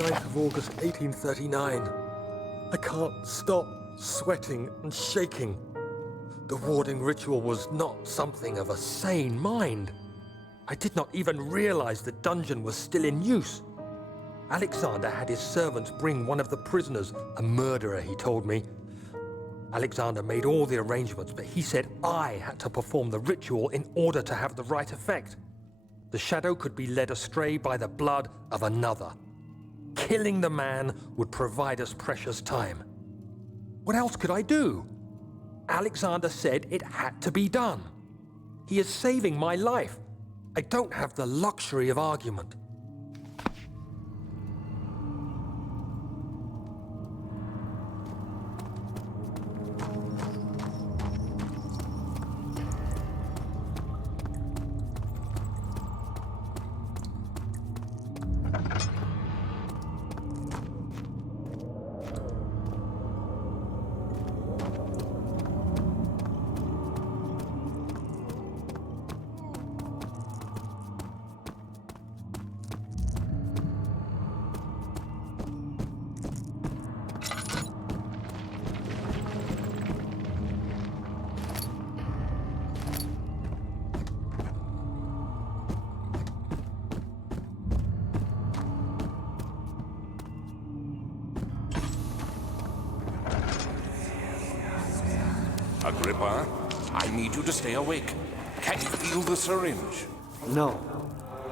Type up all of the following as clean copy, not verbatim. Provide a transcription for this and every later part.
29th of August, 1839. I can't stop sweating and shaking. The warding ritual was not something of a sane mind. I did not even realize the dungeon was still in use. Alexander had his servants bring one of the prisoners, a murderer, he told me. Alexander made all the arrangements, but he said I had to perform the ritual in order to have the right effect. The shadow could be led astray by the blood of another. Killing the man would provide us precious time. What else could I do? Alexander said it had to be done. He is saving my life. I don't have the luxury of argument. Agrippa, I need you to stay awake. Can you feel the syringe? No,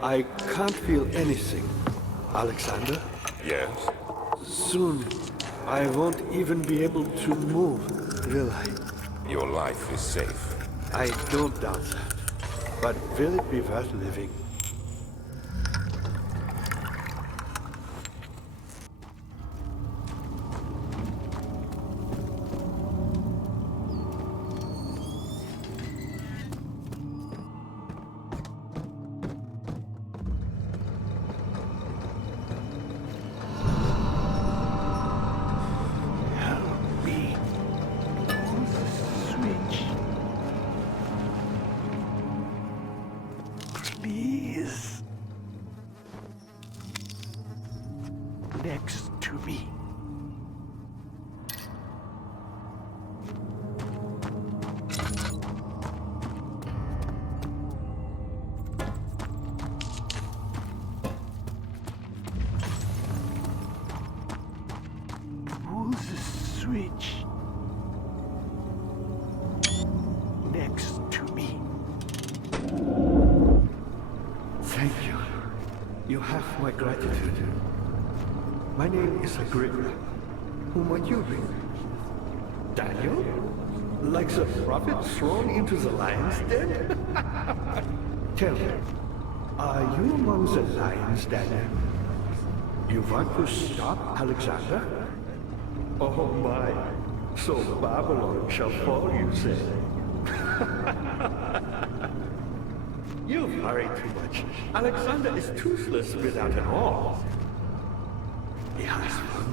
I can't feel anything. Alexander? Yes? Soon, I won't even be able to move, will I? Your life is safe. I don't doubt that. But will it be worth living? Please. Next to me. Pull the switch. Next to me. Thank you. You have my gratitude. My name is Agrippa. Who might you be? Daniel? Like the prophet thrown into the lion's den? Tell me, are you among the lions, Daniel? You want to stop Alexander? Oh my, so Babylon shall fall, you say? You worry too much. Alexander is toothless without an arm. He has one.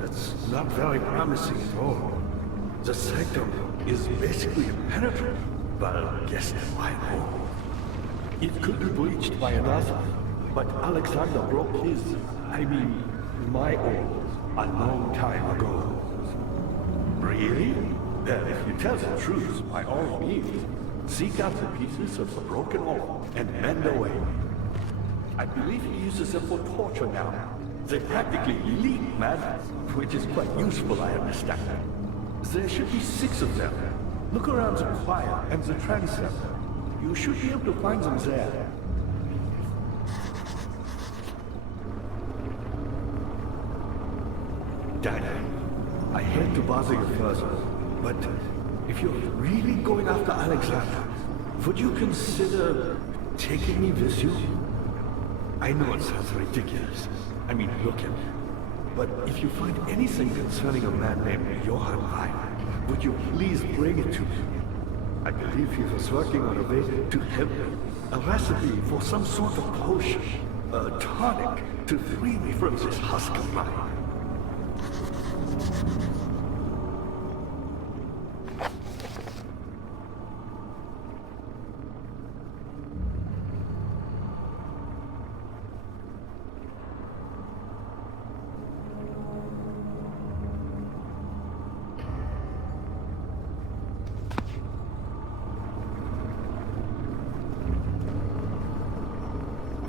That's not very promising at all. The sanctum is basically impenetrable, but guess why not? It could be breached by another, but Alexander broke my arm, a long time ago. Really? Well, if you tell the truth, by all means, seek out the pieces of the broken arm and mend away. I believe he uses them for torture now. They practically leak madness, which is quite useful, I understand. There should be 6 of them. Look around the choir and the transept. You should be able to find them there. Daniel, I hate to bother you further, but if you're really going after Alexander, would you consider taking me with you? I know it sounds ridiculous. I mean, look at me. But if you find anything concerning a man named Johann Wein, would you please bring it to me? I believe he was working on a way to help me. A recipe for some sort of potion, a tonic to free me from this husk of mine.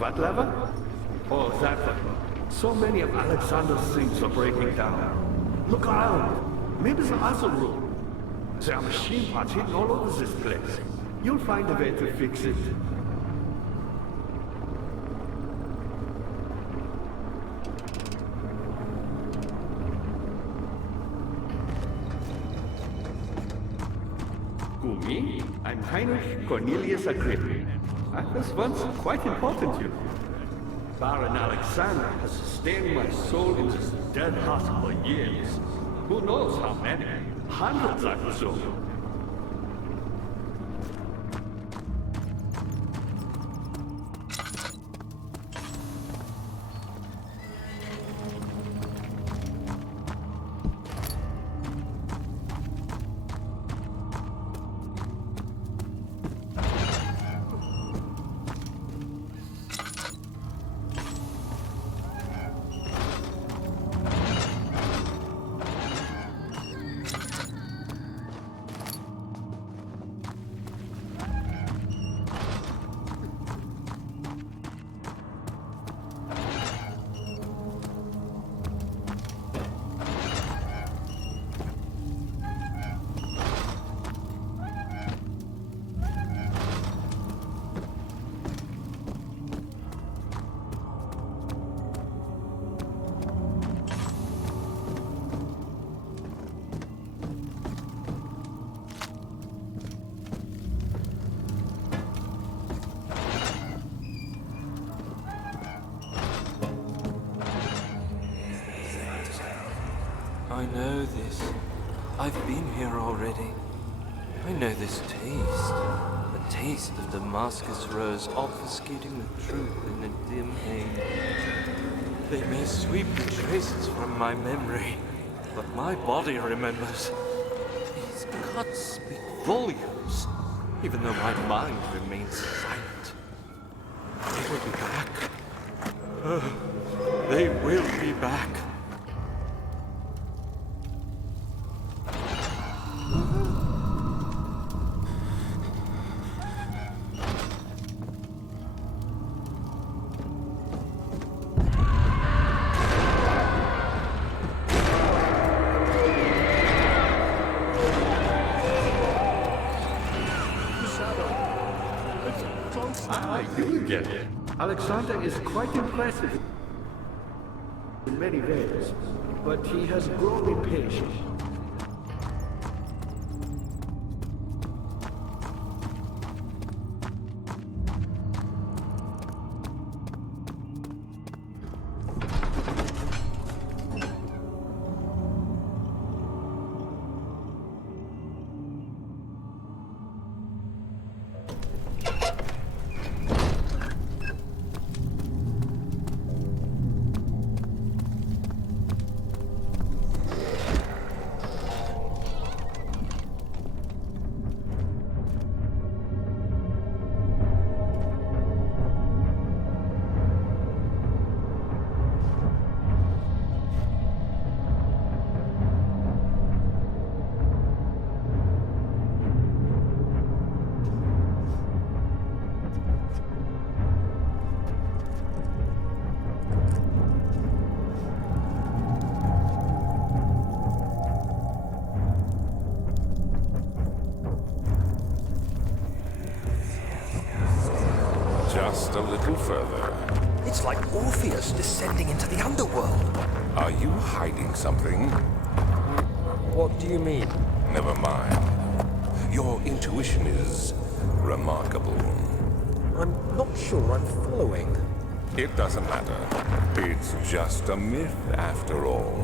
What lever? Oh, that one. So many of Alexander's things are breaking down. Look around. Maybe it's another room. There are machine parts hidden all over this place. You'll find a way to fix it. Me? I'm Heinrich Cornelius Agrippa. I was once quite important, you know. Baron Alexander has sustained my soul in this dead heart for years. Who knows how many? Hundreds, I presume. I know this. I've been here already. I know this taste. The taste of Damascus rose obfuscating the truth in a dim haze. They may sweep the traces from my memory, but my body remembers. These cuts speak volumes, even though my mind remains silent. They will be back. They will be back. You get it. Alexander is quite impressive in many ways, but he has grown impatient. Just a little further. It's like Orpheus descending into the underworld. Are you hiding something? What do you mean? Never mind. Your intuition is remarkable. I'm not sure I'm following. It doesn't matter. It's just a myth after all.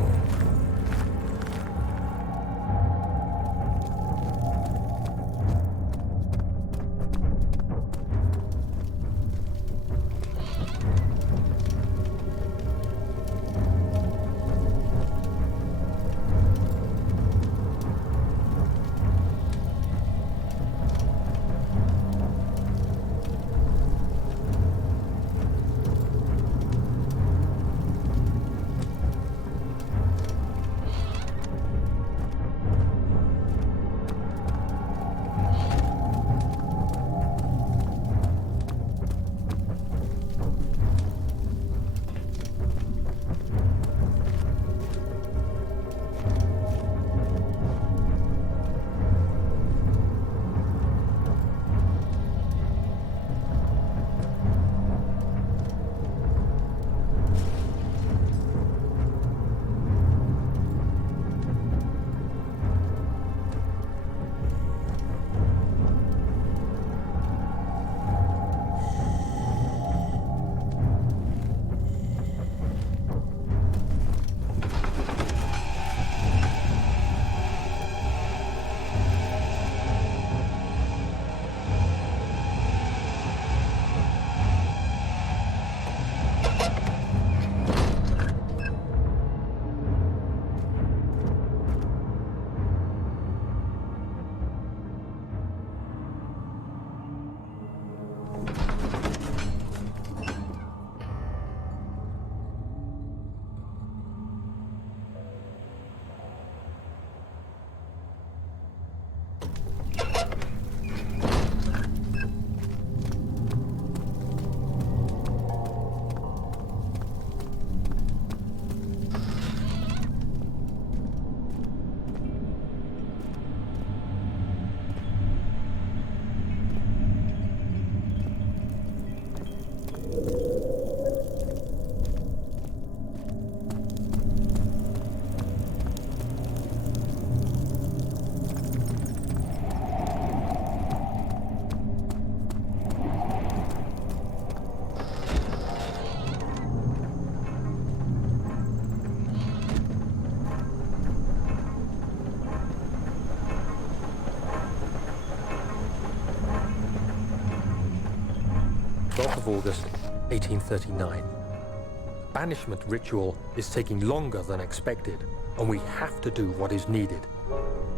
August 1839. The banishment ritual is taking longer than expected, and we have to do what is needed.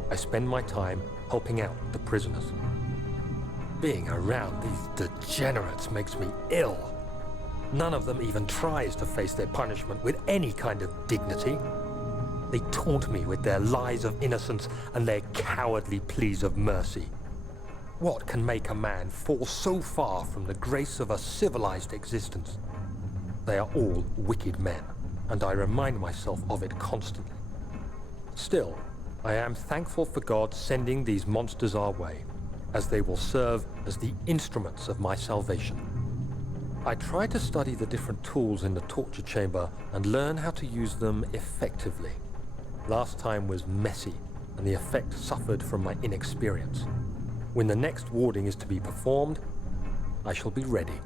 I spend my time helping out the prisoners. Being around these degenerates makes me ill. None of them even tries to face their punishment with any kind of dignity. They taunt me with their lies of innocence and their cowardly pleas of mercy. What can make a man fall so far from the grace of a civilized existence? They are all wicked men, and I remind myself of it constantly. Still, I am thankful for God sending these monsters our way, as they will serve as the instruments of my salvation. I try to study the different tools in the torture chamber and learn how to use them effectively. Last time was messy, and the effect suffered from my inexperience. When the next warding is to be performed, I shall be ready.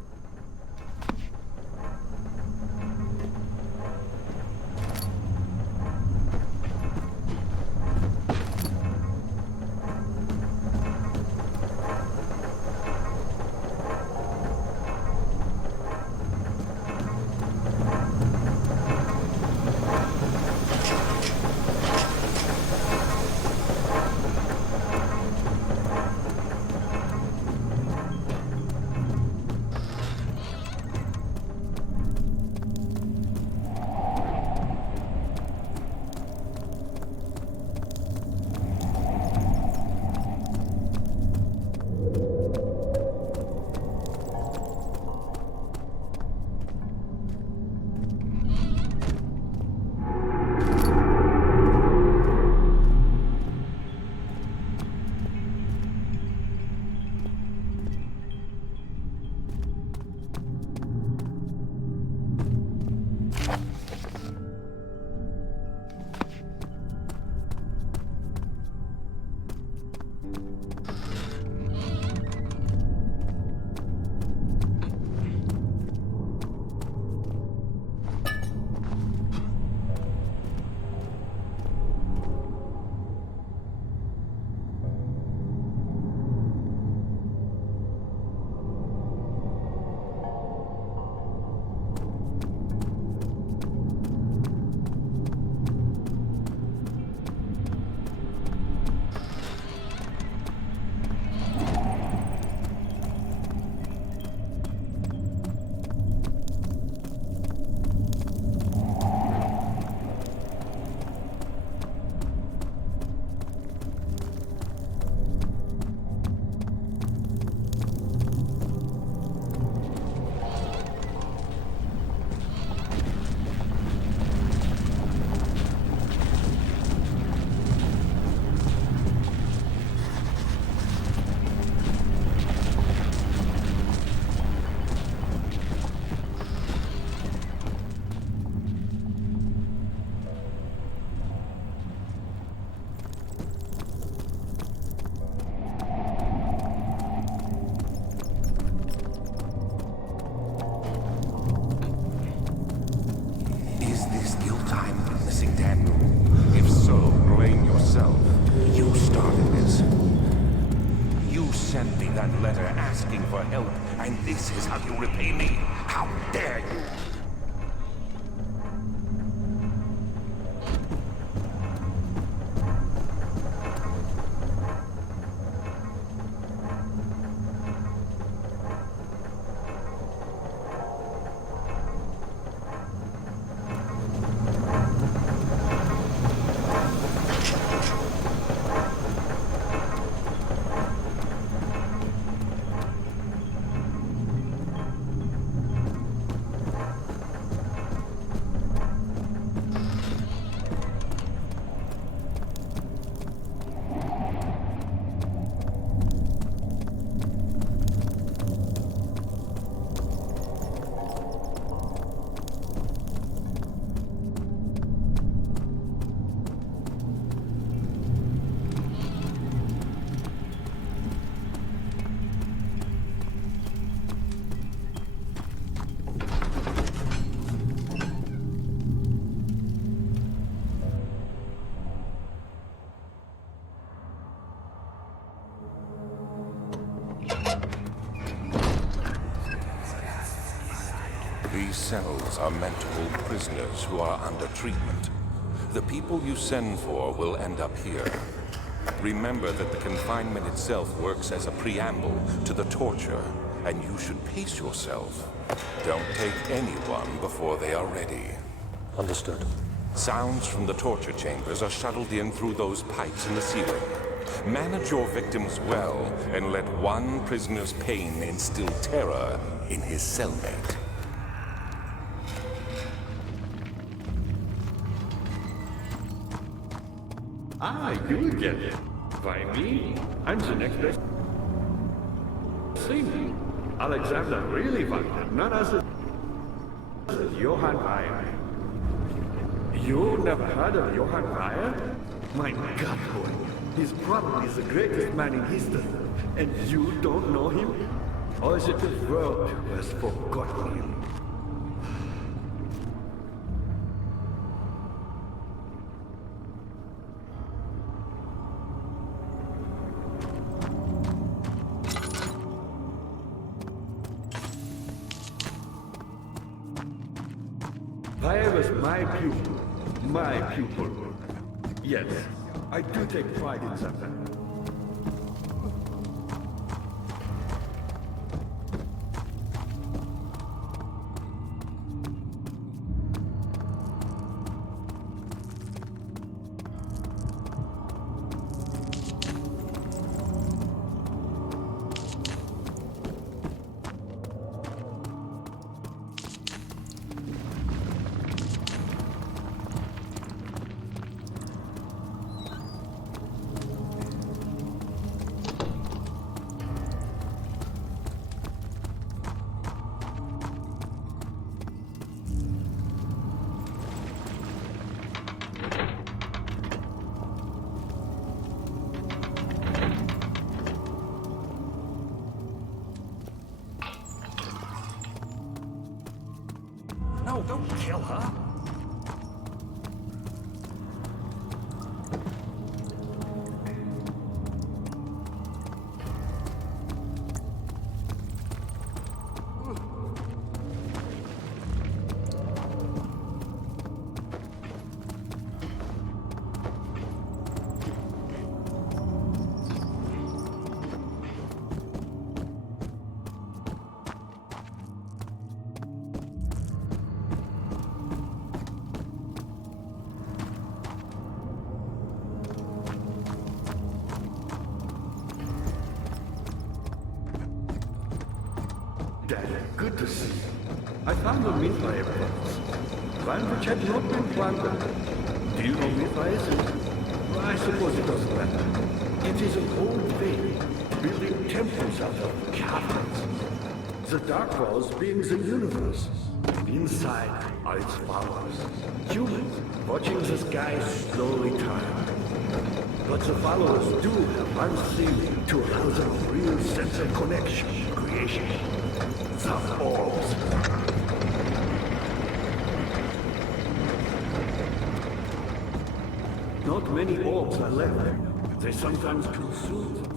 Sent me that letter asking for help, and this is how you repay me? How dare you! These cells are meant to hold prisoners who are under treatment. The people you send for will end up here. Remember that the confinement itself works as a preamble to the torture, and you should pace yourself. Don't take anyone before they are ready. Understood. Sounds from the torture chambers are shuttled in through those pipes in the ceiling. Manage your victims well, and let one prisoner's pain instill terror in his cellmate. You again. Why me? I'm the next best thing. Alexander really wanted none other than Johann Weyer. You never heard of Johann Weyer? My God, boy. He's probably the greatest man in history. And you don't know him? Or is it the world who has forgotten him? Weyer was my pupil. My pupil. Yes, I do take pride in that. No, don't kill her. Dad, good to see you. I found the Mithra evidence. One which had not been planted. Do you know Mithra is? Well, I suppose it doesn't matter. It is an old faith, building temples out of caverns. The dark walls being the universe. Inside are its followers. Humans, watching the sky slowly turn. But the followers do have one thing to allow them a real sense of connection, creation. The orbs. Not many orbs are left. They sometimes consume them.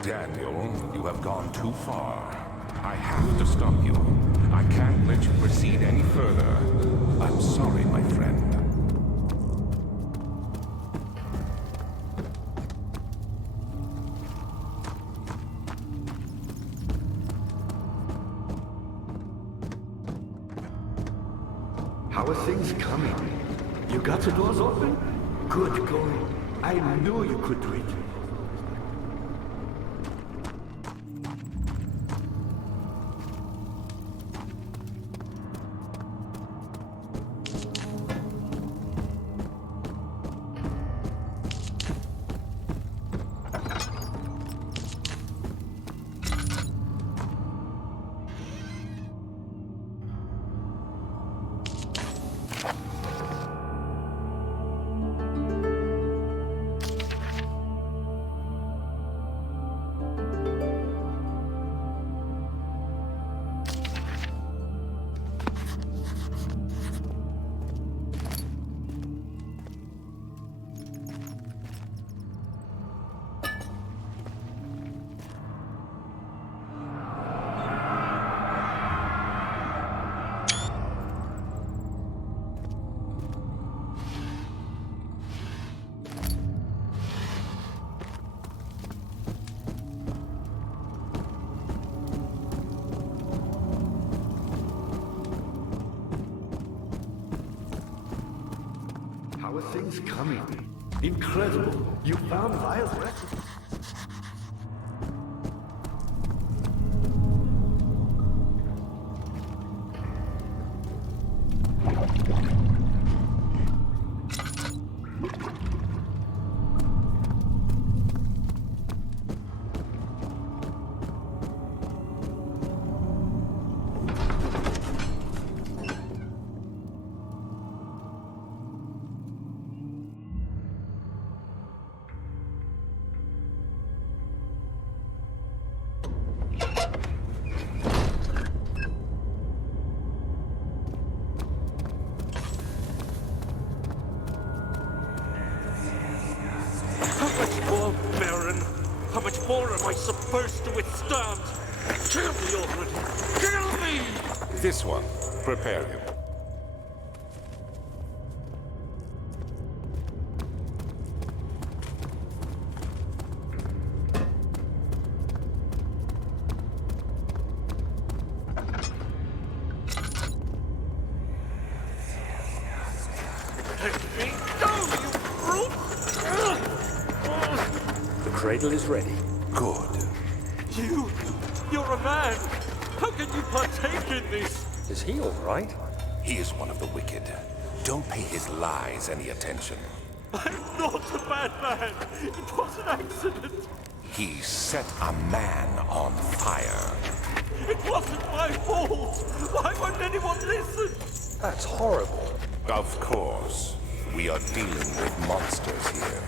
Daniel, you have gone too far. I have to stop you. I can't let you proceed any further. I'm sorry, my friend. How are things coming? You got the doors open? Good going. I knew you could do it. How are things coming? Incredible! You found Vile's record. How much more am I supposed to withstand? Kill me already! Kill me! This one. Prepare him. Let me go, you brute! The cradle is ready. Good. You're a man! How can you partake in this? Is he all right? He is one of the wicked. Don't pay his lies any attention. I'm not a bad man! It was an accident! He set a man on fire. It wasn't my fault! Why won't anyone listen? That's horrible. Of course. We are dealing with monsters here.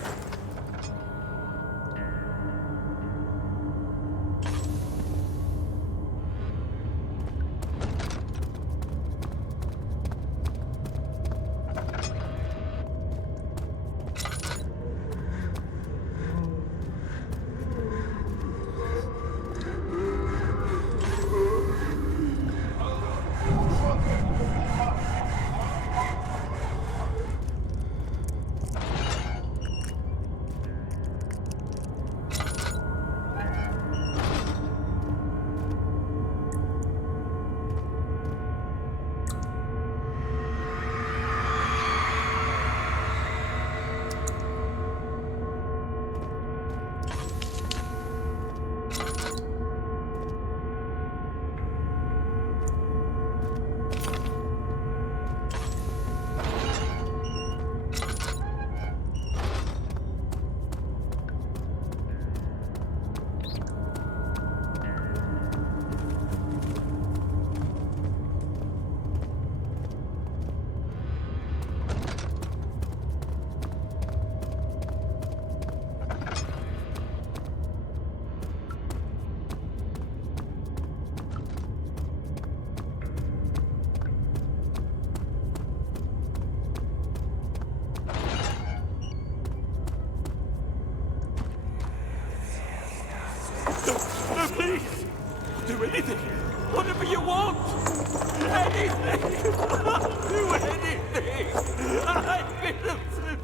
No, please! Do anything! Whatever you want! Anything! I'll do anything! I'm innocent!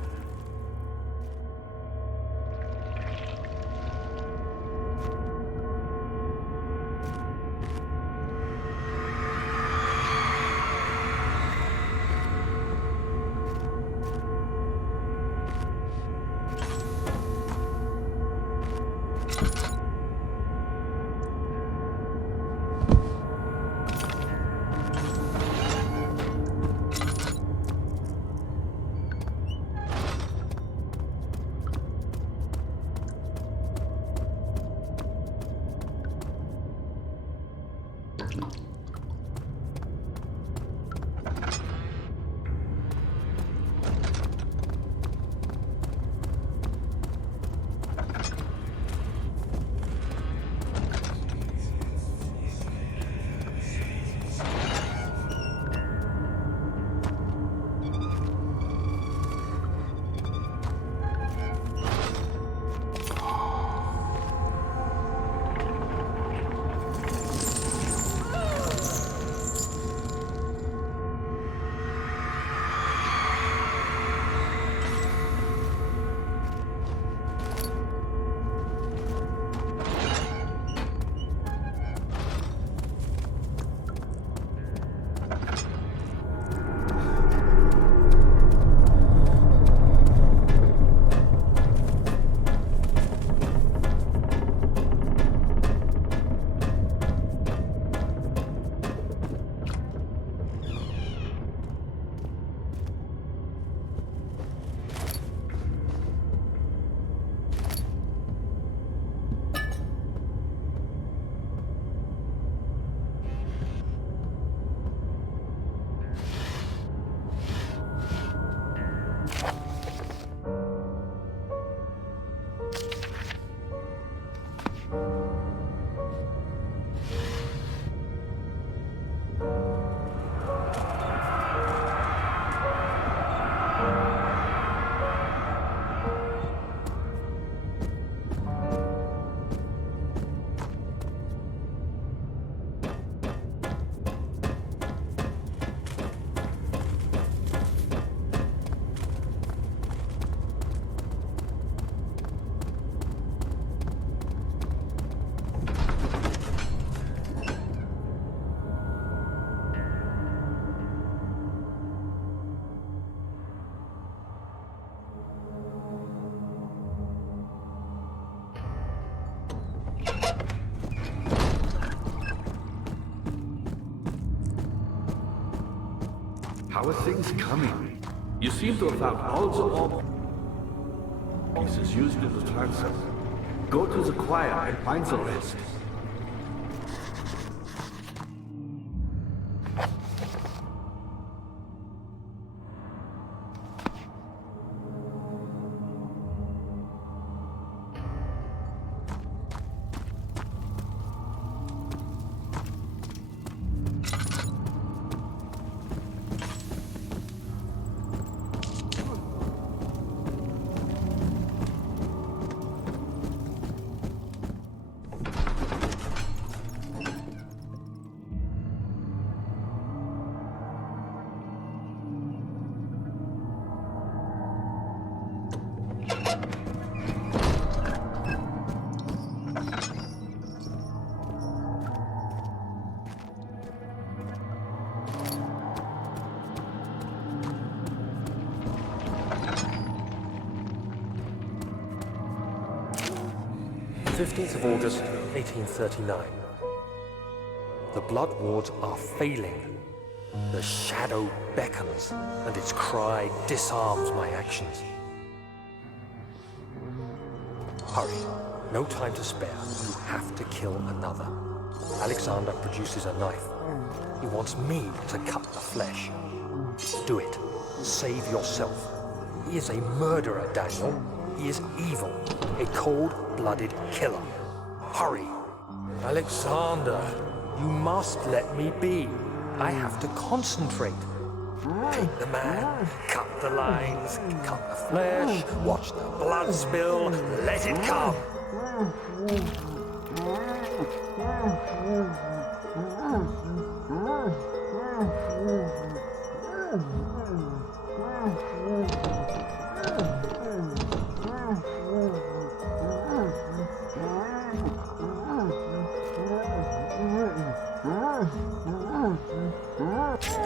How are things coming? You seem to have found all the orb pieces used in the transfer. Go to the choir and find the rest. August 1839. The blood wards are failing. The shadow beckons, and its cry disarms my actions. Hurry. No time to spare. You have to kill another. Alexander produces a knife. He wants me to cut the flesh. Do it. Save yourself. He is a murderer, Daniel. He is evil. A cold-blooded killer. Hurry. Alexander, you must let me be. I have to concentrate. Take the man, cut the lines, cut the flesh, watch the blood spill, let it come.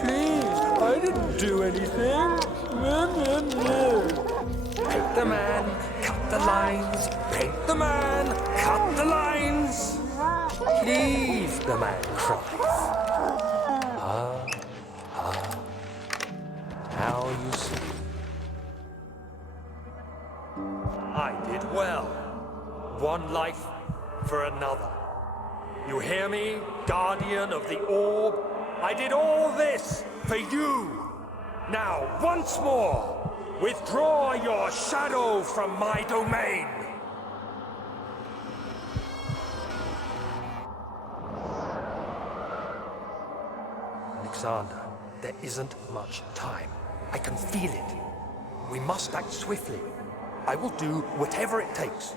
Please, I didn't do anything. Paint the man, cut the lines. Paint the man, cut the lines. Please, the man cries. Now you see. I did well. One life for another. You hear me, Guardian of the Orb? I did all this for you. Now, once more, withdraw your shadow from my domain. Alexander, there isn't much time. I can feel it. We must act swiftly. I will do whatever it takes.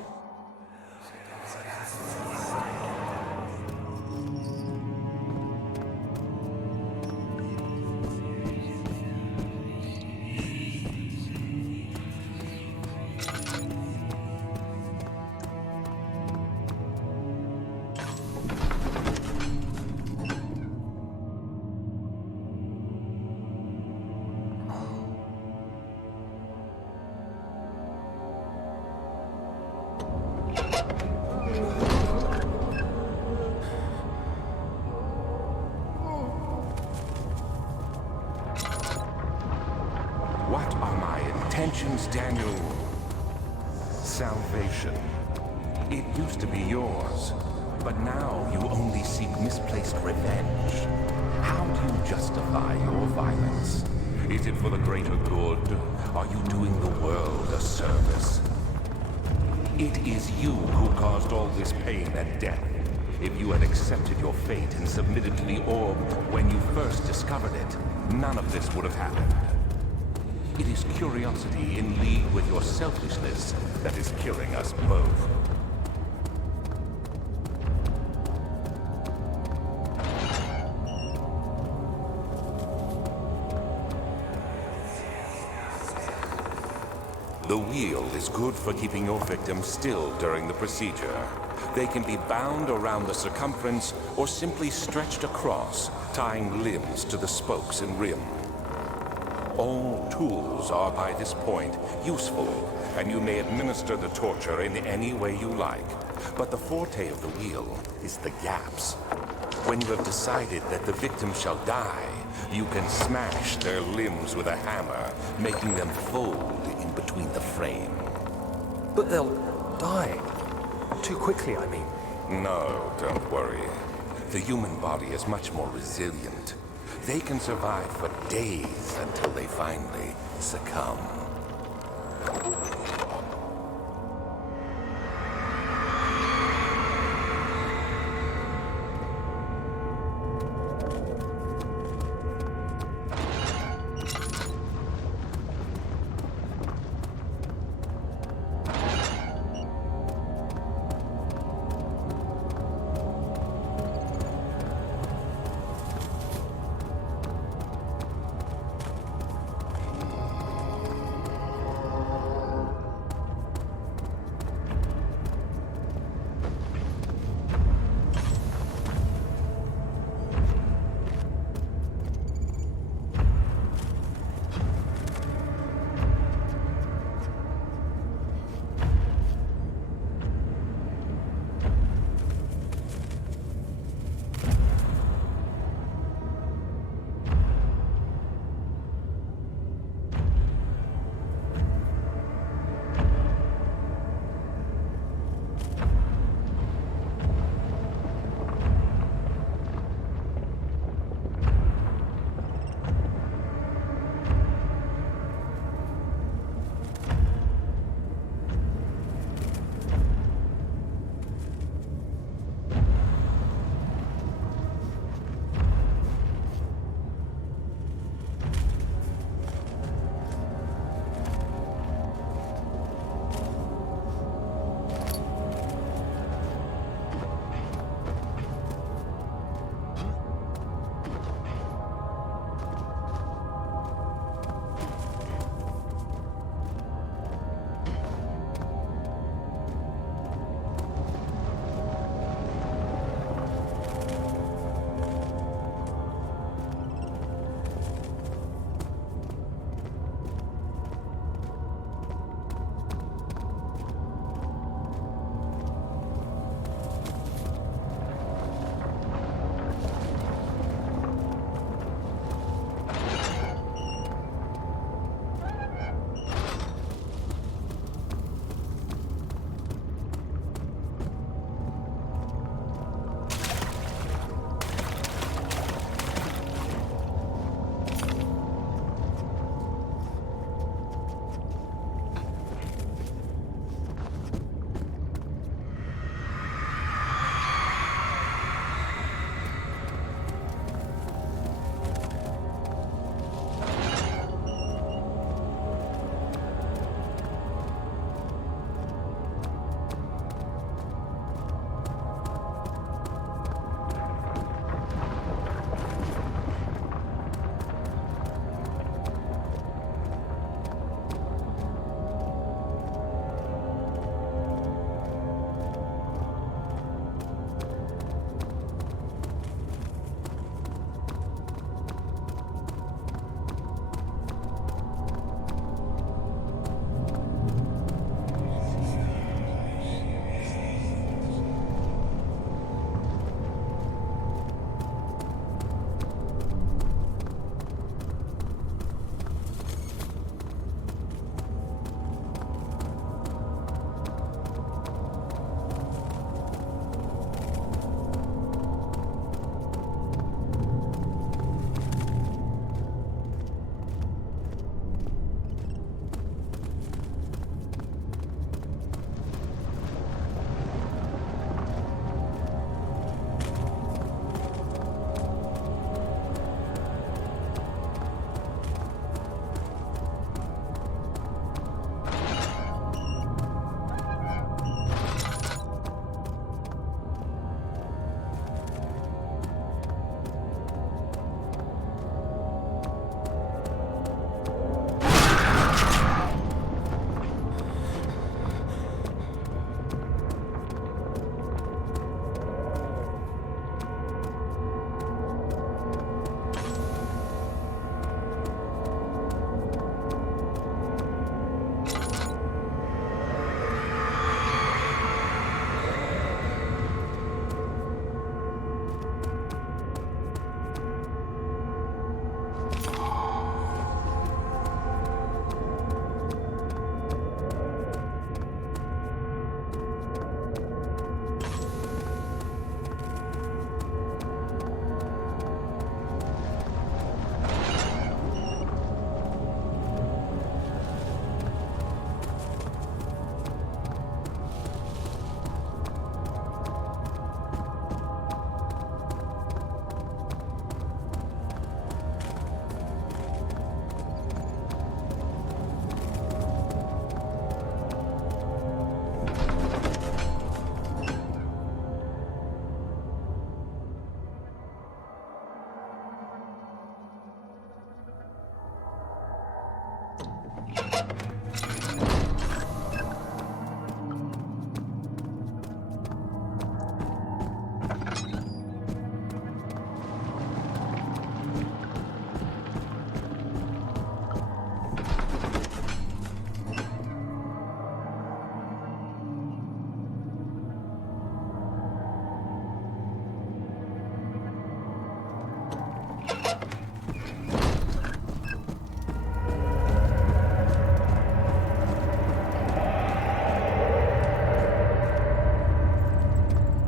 What are my intentions, Daniel? Salvation. It used to be yours, but now you only seek misplaced revenge. How do you justify your violence? Is it for the greater good? Are you doing the world a service? It is you who caused all this pain and death. If you had accepted your fate and submitted to the orb when you first discovered it, none of this would have happened. It is curiosity in league with your selfishness that is killing us both. The wheel is good for keeping your victims still during the procedure. They can be bound around the circumference or simply stretched across, tying limbs to the spokes and rim. All tools are by this point useful, and you may administer the torture in any way you like. But the forte of the wheel is the gaps. When you have decided that the victim shall die, you can smash their limbs with a hammer, making them fold in between the frame. But they'll die. Too quickly, I mean. No, don't worry. The human body is much more resilient. They can survive for days until they finally succumb.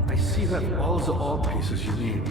I see you have all the ore pieces you need.